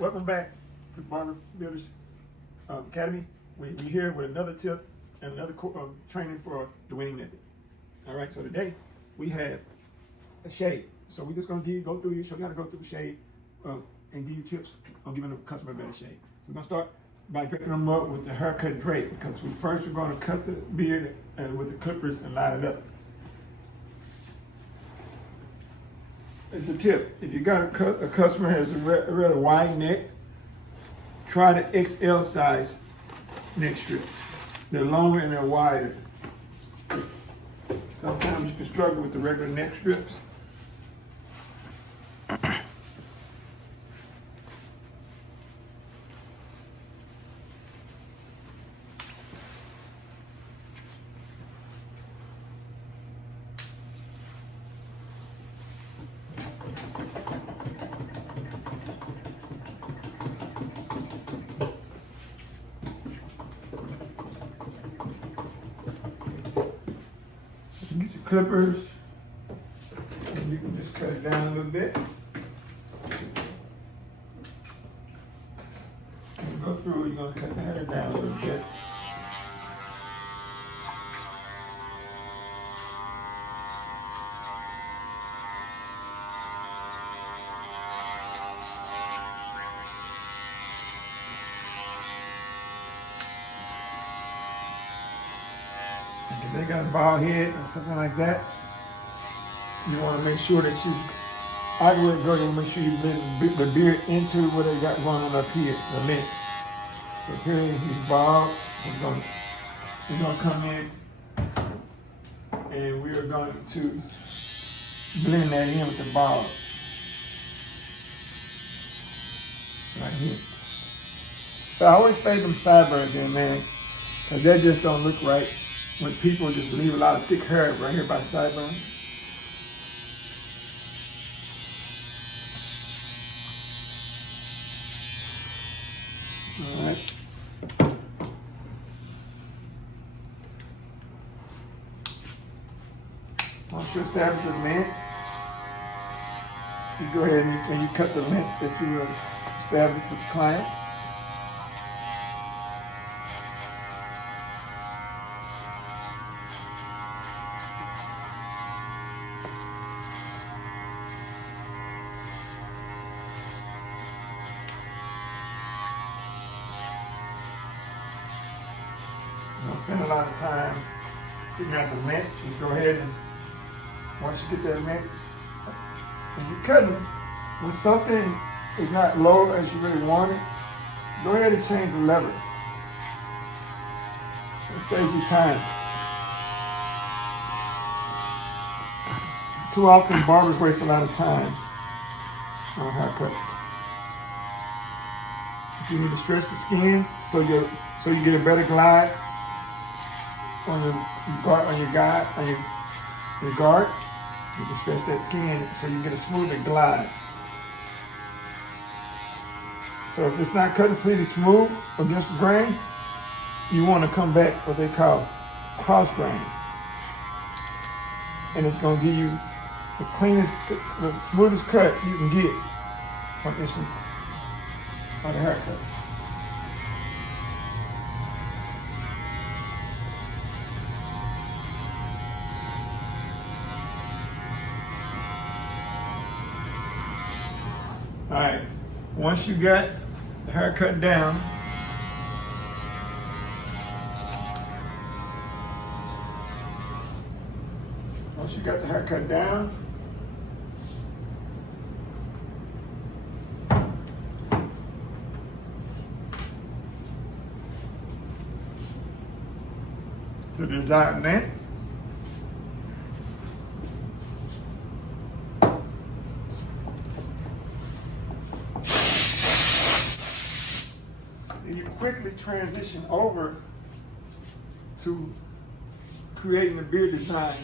Welcome back to Barber Builders Academy. We're here with another tip and another training for the winning method. All right, so today we have a shade. So we're just going to go through you, show you how to go through the shade and give you tips on giving the customer a better shade. So we're going to start by draping them up with the haircut drape, because we're going to cut the beard with the clippers and line it up. It's a tip. If you got a customer has a really wide neck, try the XL size neck strip. They're longer and they're wider. Sometimes you can struggle with the regular neck strips. Get your clippers, and you can just cut it down a little bit. When you go through, you're going to cut the hair down a little bit. If they got a bald head or something like that, you want to make sure that I would go and make sure you blend the beard into what they got going on up here, the length. So here he's bald. We're going to come in and we are going to blend that in with the bald. Right here. So I always fade them sideburns in, man, because that just don't look right. When people just leave a lot of thick hair right here by the sideburns. All right. Once you establish a length, you go ahead and you cut the length that you established with the client. Don't spend a lot of time figuring out the length. You go ahead and once you get that length, and you're cutting, when something is not low as you really want it, go ahead and change the lever. It saves you time. Too often barbers waste a lot of time on haircuts. If you need to stretch the skin so you get a better glide on your guard, you can stretch that skin so you get a smoother glide. So if it's not cut completely smooth against the grain, you want to come back what they call cross grain. And it's going to give you the cleanest, the smoothest cut you can get on the haircut. All right, once you got the haircut down, to the desired length, and you quickly transition over to creating a beard design,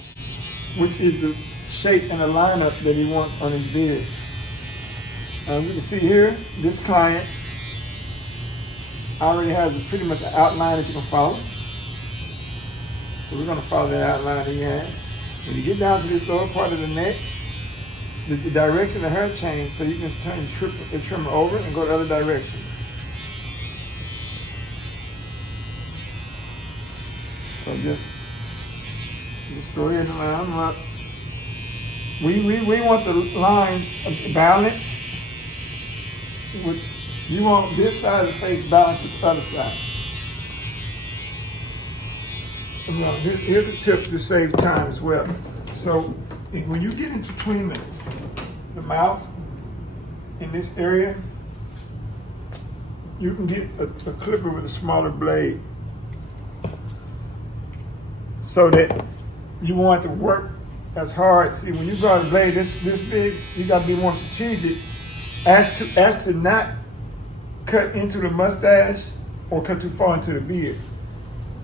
which is the shape and the lineup that he wants on his beard. You can see here, this client already has pretty much an outline that you can follow. So we're going to follow that outline he has. When you get down to this lower part of the neck, the direction of her change, so you can turn the trimmer over and go the other direction. So just go ahead and line them up. We want the lines balanced. You want this side of the face balanced with the other side. Here's a tip to save time as well. So when you get in between the mouth in this area, you can get a clipper with a smaller blade so that you want to work as hard. See, when you got a blade this big, you got to be more strategic as to not cut into the mustache or cut too far into the beard.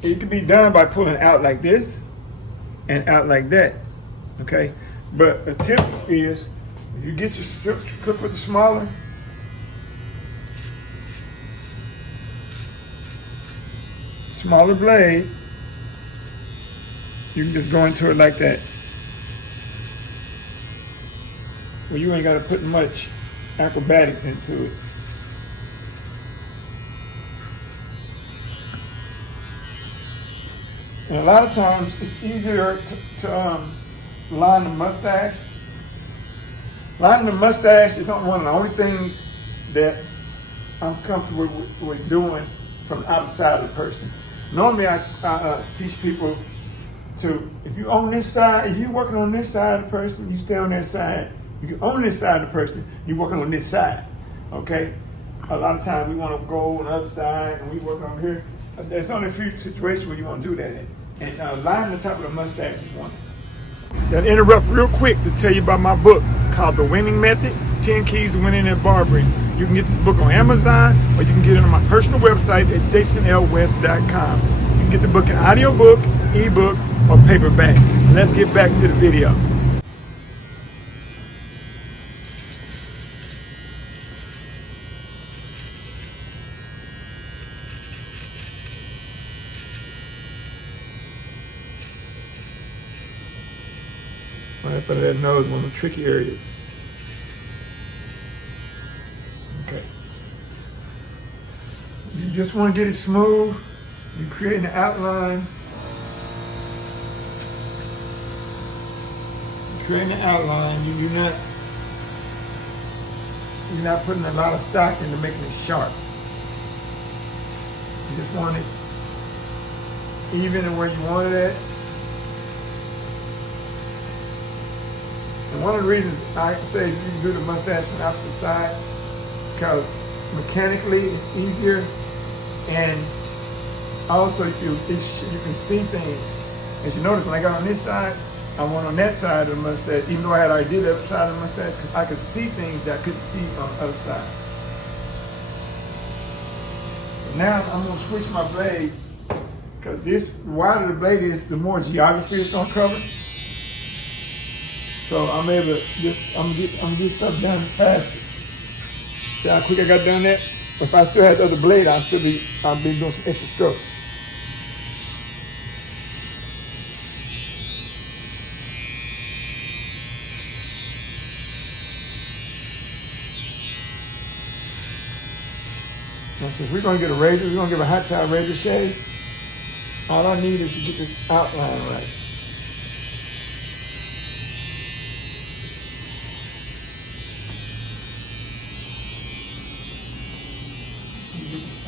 It can be done by pulling out like this and out like that, okay? But a tip is, you get your clip with the smaller, blade, you can just go into it like that. Well, you ain't got to put much acrobatics into it. And a lot of times it's easier to line the mustache. Lining the mustache is one of the only things that I'm comfortable with doing from the outside of the person. Normally I teach people to, if you're on this side, if you're working on this side of the person, you stay on that side. If you're on this side of the person, you're working on this side, okay? A lot of times we want to go on the other side and we work over here. There's only a few situations where you want to do that in. And lining the top of the mustache is one. I'll interrupt real quick to tell you about my book called The Winning Method, 10 Keys to Winning at Barbering. You can get this book on Amazon, or you can get it on my personal website at jasonlwest.com. You can get the book in audiobook, ebook, or paperback. And let's get back to the video. Right under that nose, one of the tricky areas. Okay. You just want to get it smooth. You create an outline. Creating an outline. You're not putting a lot of stock into making it sharp. You just want it even in where you want it at. And one of the reasons I say you can do the mustache from the opposite side, because mechanically it's easier, and also you can see things. As you notice, when I got on this side, I went on that side of the mustache, even though I had already did the other side of the mustache, because I could see things that I couldn't see on the other side. So now I'm going to switch my blade, because the wider the blade is, the more geography it's going to cover. So I'm able to I'm gonna get stuff done faster. See how quick I got done that? If I still had the other blade, I'd be doing some extra strokes. Now, since we're gonna get a razor, we're gonna give a hot towel razor shave. All I need is to get this outline right.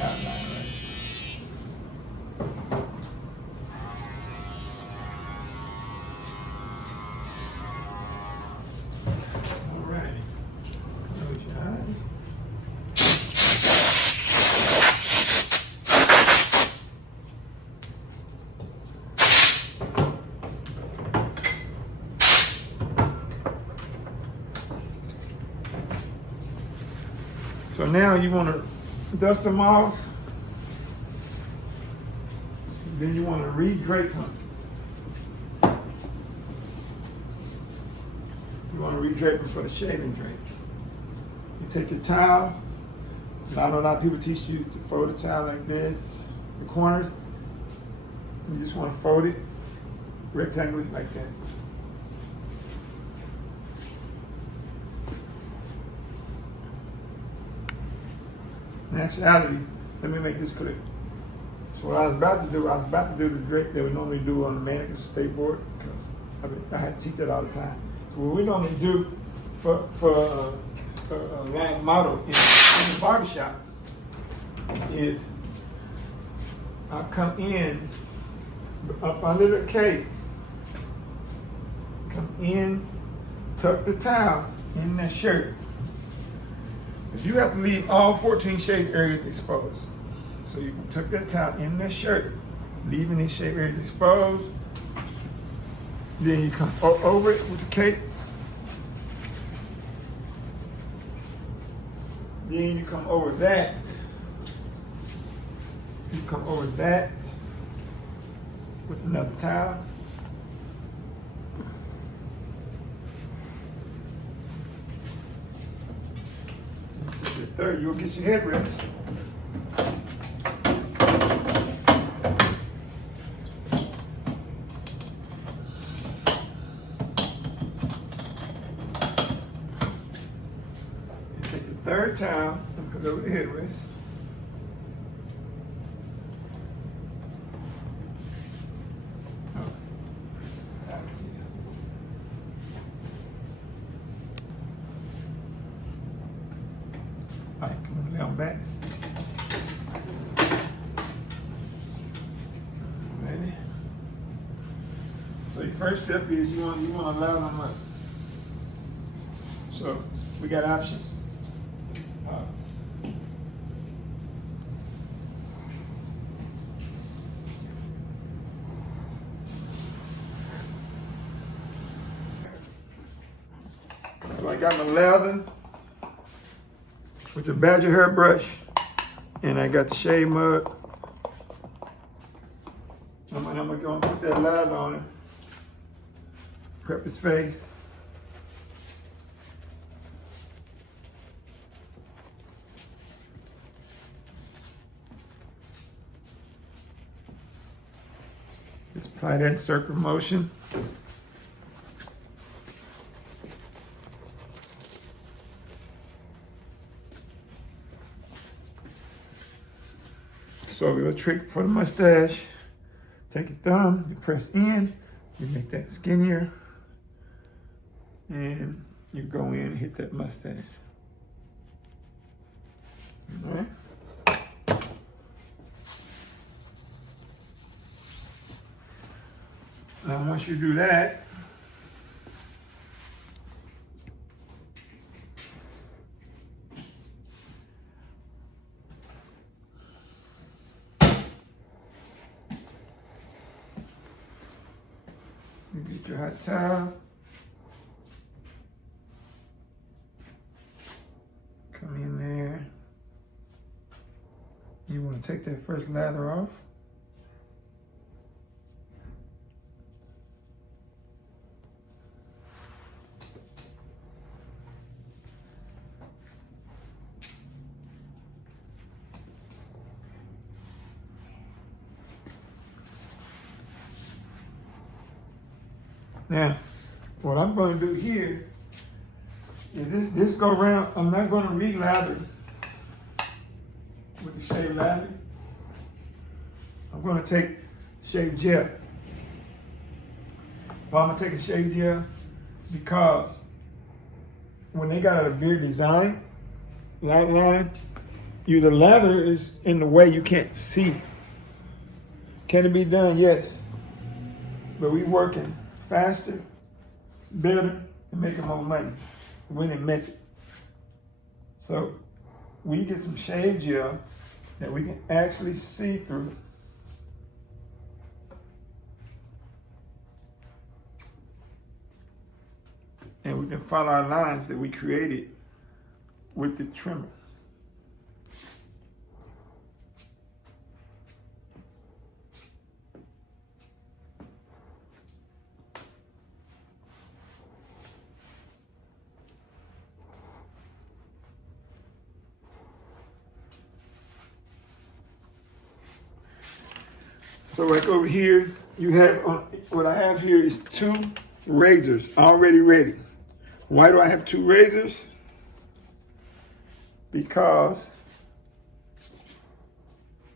Outline right. All right. Close your eyes. So now you want to dust them off. Then you want to re-drape them. You want to re-drape them for the shaving drape. You take your towel. I know a lot of people teach you to fold the towel like this, the corners. You just want to fold it rectangularly like that. In actuality, let me make this clear. So what I was about to do the drape that we normally do on the mannequin skateboard, because I had to teach that all the time. So what we normally do for a live model in the barbershop is I'll come in up under the cape, come in, tuck the towel in the shirt. Because you have to leave all 14 shaved areas exposed. So you can tuck that towel in the shirt, leaving these shaved areas exposed. Then you come over it with the cape. Then you come over that. You come over that with another towel. The third, you'll get your headrest. Take the third towel and put it over the headrest. All right, come on, lay on back. Ready? So your first step is you want to allow them up. So we got options. So I got my leather with the badger hair brush, and I got the shave mug. I'm gonna go and put that lather on it. Prep his face. Just apply that in circular motion. So a little trick for the mustache. Take your thumb, you press in, you make that skinnier, and you go in and hit that mustache. All right? Now once you do that, you get your hot towel, come in there. You want to take that first lather off. Now, what I'm going to do here is this go around. I'm not going to re-lather with the shave lather. I'm going to take shave gel. Why I'm going to take a shave gel? Because when they got a beard design, line, the lather is in the way you can't see. Can it be done? Yes. But we working faster, better, and making more money. Winning method. So we get some shave gel that we can actually see through. And we can follow our lines that we created with the trimmer. So like over here, you have, what I have here is 2 razors already ready. Why do I have 2 razors? Because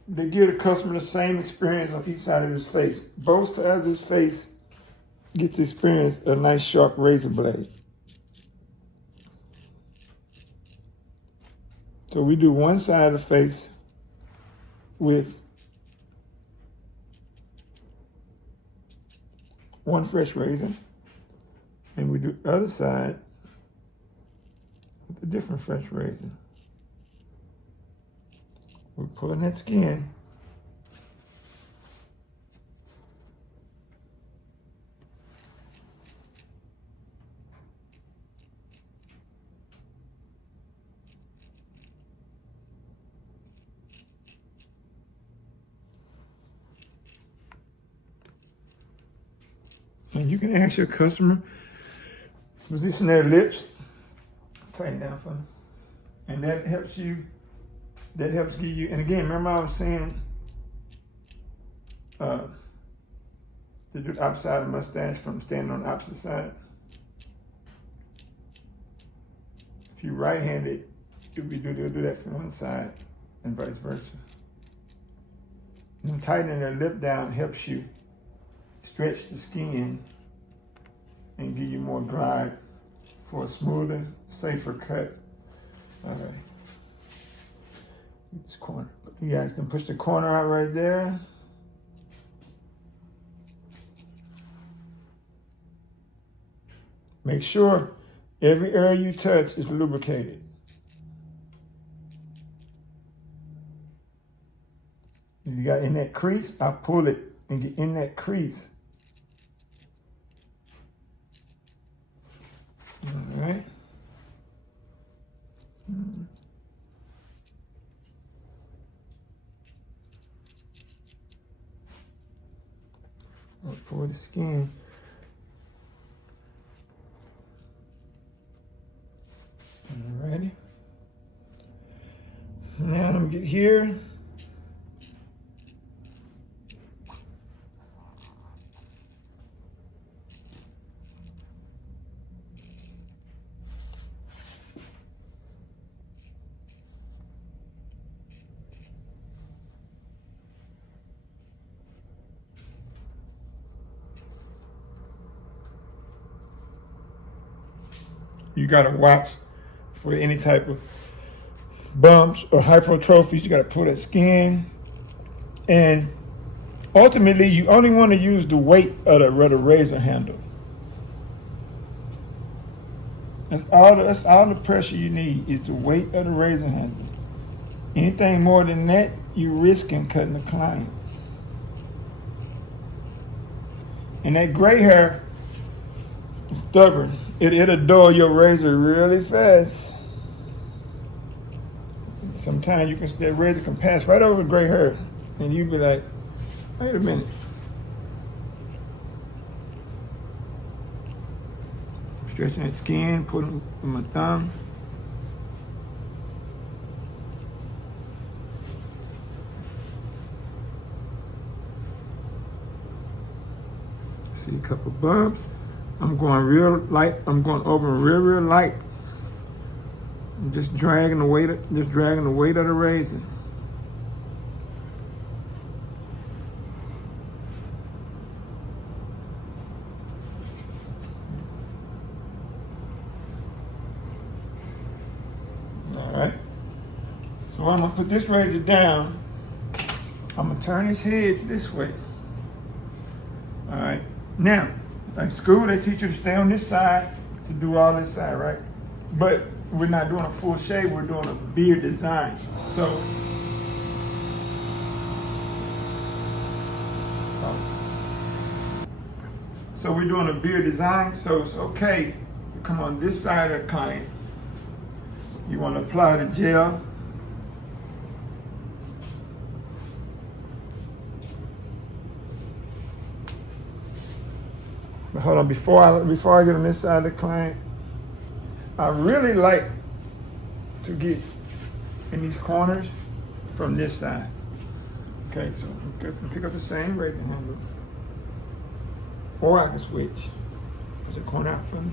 they give the customer the same experience on each side of his face. Both sides of his face get to experience a nice sharp razor blade. So we do one side of the face with one fresh razor, and we do the other side with a different fresh razor. We're pulling that skin. And you can ask your customer, position their lips, tighten down for them. And that helps give you, and again, remember I was saying, to do the opposite side of the mustache from standing on the opposite side. If you're right-handed, they'll do that from one side and vice versa. And tightening their lip down helps you stretch the skin and give you more glide for a smoother, safer cut. All right. This corner. You guys can push the corner out right there. Make sure every area you touch is lubricated. If you got in that crease, I pull it and get in that crease. All right. I'll pour the skin. Alrighty. Now I'm gonna get here. You gotta watch for any type of bumps or hypertrophies. You gotta pull that skin. And ultimately, you only wanna use the weight of the razor handle. That's all the pressure you need is the weight of the razor handle. Anything more than that, you risking cutting the client. And that gray hair is stubborn. It'll dull your razor really fast. Sometimes that razor can pass right over the gray hair, and you be like, wait a minute. Stretching that skin, putting it with my thumb. See a couple bumps. I'm going real light. I'm going over real light. I'm just dragging the weight of the razor. All right. So I'm gonna put this razor down. I'm gonna turn his head this way. All right. Now, like school, they teach you to stay on this side to do all this side, right? But we're not doing a full shave, we're doing a beard design. So we're doing a beard design, so it's okay to come on this side of the client. You want to apply the gel. But hold on, before I get on this side of the client, I really like to get in these corners from this side. Okay, so I'm going to pick up the same razor handle. Or I can switch. There's a corner out for me.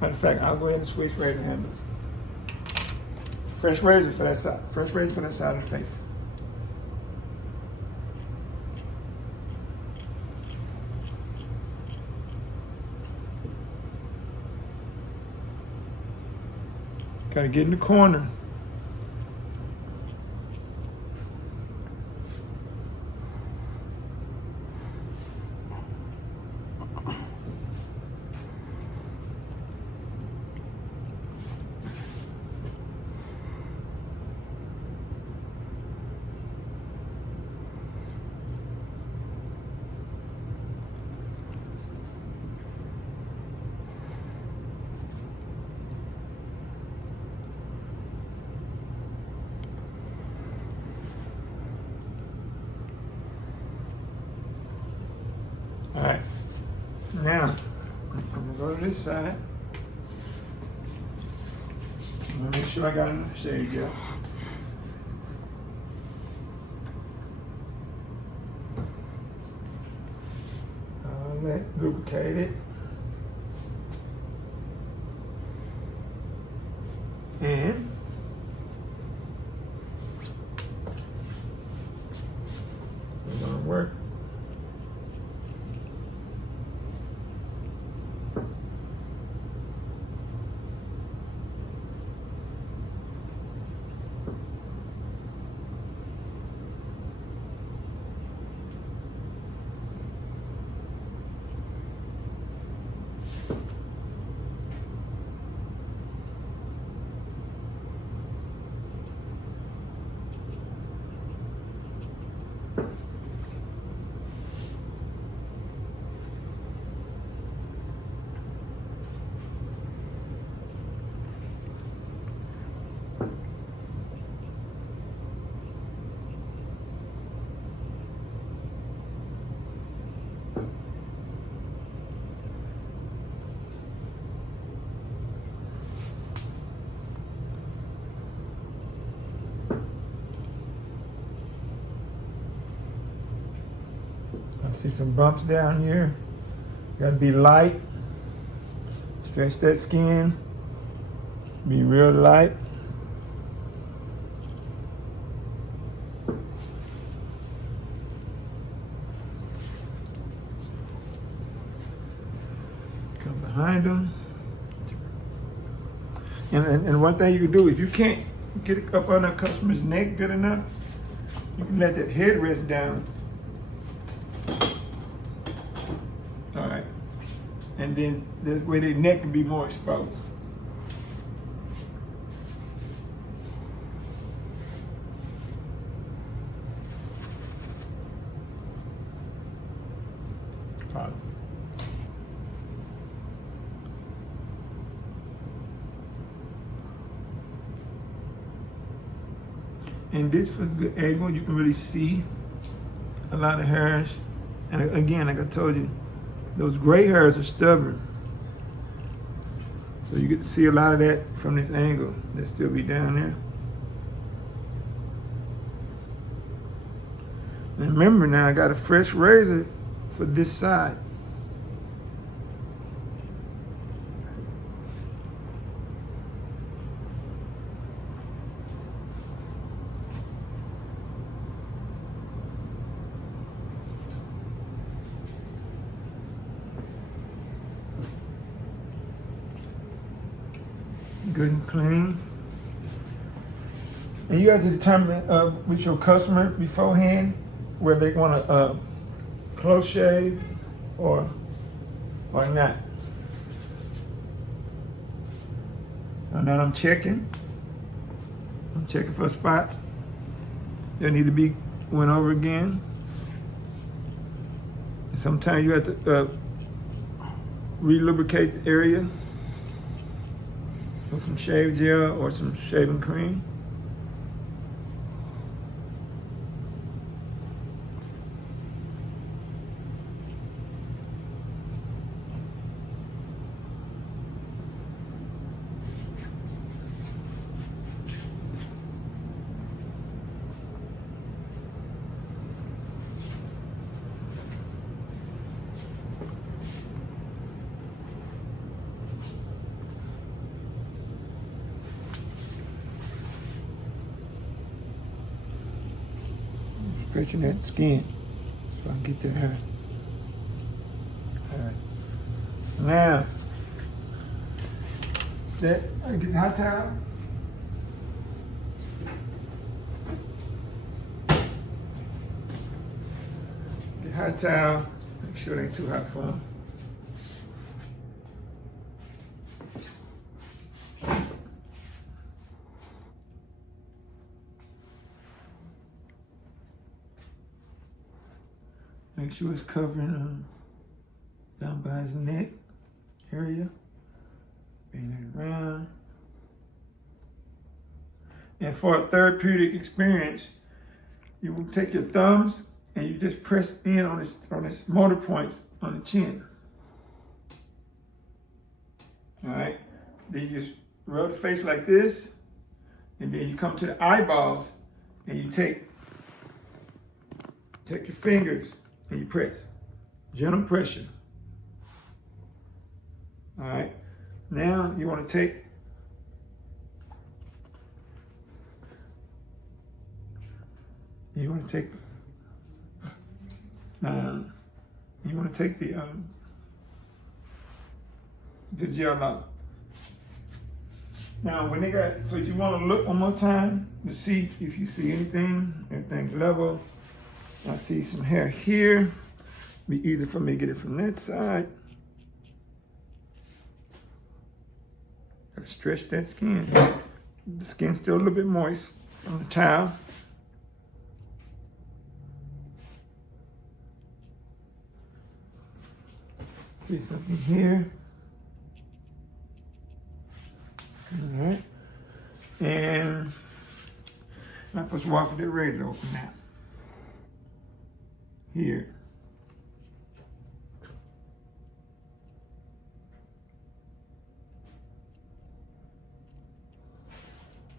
Matter of fact, I'll go ahead and switch razor handles. Fresh razor for that side. Fresh razor for that side of the face. Gotta get in the corner. All right, now I'm gonna go to this side. I'm gonna make sure I got enough shade gel. Let lubricate it. And it's gonna work. I see some bumps down here. Got to be light. Stretch that skin. Be real light. Come behind them. And one thing you can do, if you can't get it up on a customer's neck good enough, you can let that head rest down. All right. And then this way their neck can be more exposed. And this was a good angle. You can really see a lot of hairs. And again, like I told you, those gray hairs are stubborn. So you get to see a lot of that from this angle. They'll still be down there. And remember now, I got a fresh razor for this side. Good and clean. And you have to determine with your customer beforehand whether they want to close shave or not. And now I'm checking for spots that need to be went over again. And sometimes you have to re-lubricate the area with some shave gel or some shaving cream. Stretching that skin so I can get that hair. All right. Now, I get the hot towel. hot towel. Make sure it ain't too hot for them. Make sure it's covering down by his neck area. Bring it around. And for a therapeutic experience, you will take your thumbs and you just press in on his motor points on the chin. All right. Then you just rub the face like this, and then you come to the eyeballs and you take your fingers and you press. Gentle pressure. All right. Now you want to take the gel out. Now when they got, so you want to look one more time to see if you see anything. Everything's level. I see some hair here. Be easy for me to get it from that side. Gotta stretch that skin. The skin's still a little bit moist from the towel. See something here. All right. And I'm supposed to walk with that razor open now. Here.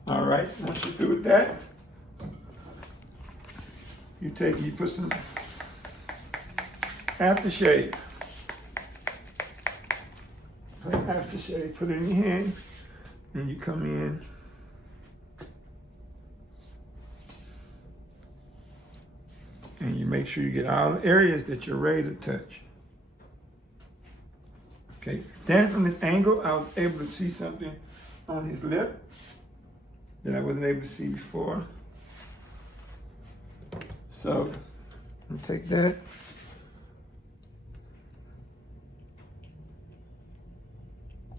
All right, once you're through with that, you put some aftershave. Aftershave, put it in your hand, and you come in. And you make sure you get all the areas that your razor touch. Okay, then from this angle, I was able to see something on his lip that I wasn't able to see before. So, I'll take that.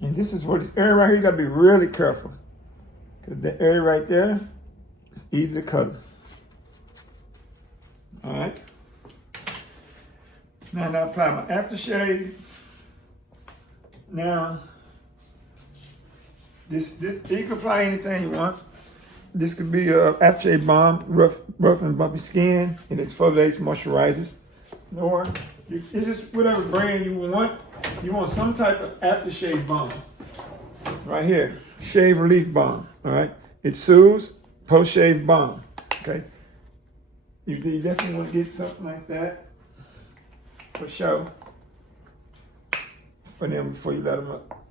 And this is where this area right here, you gotta be really careful. Because the area right there is easy to cut. All right. Now I apply my aftershave. Now, this you can apply anything you want. This could be a aftershave balm, rough and bumpy skin. It exfoliates, moisturizes. Or it's just whatever brand you want. You want some type of aftershave balm. Right here, shave relief balm. All right. It soothes, post-shave balm. Okay. You definitely want to get something like that for sure for them before you let them up.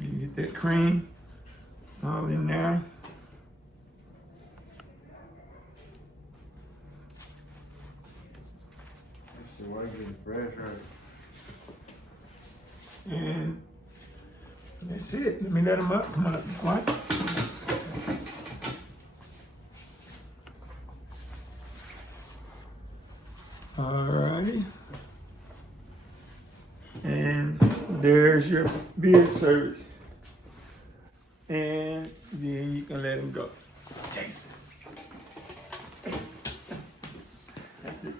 You can get that cream all in there. And that's it. Let me let them up. Come on up. What? Alrighty. And there's your beard service. And then you can let him go. Jason. That's it.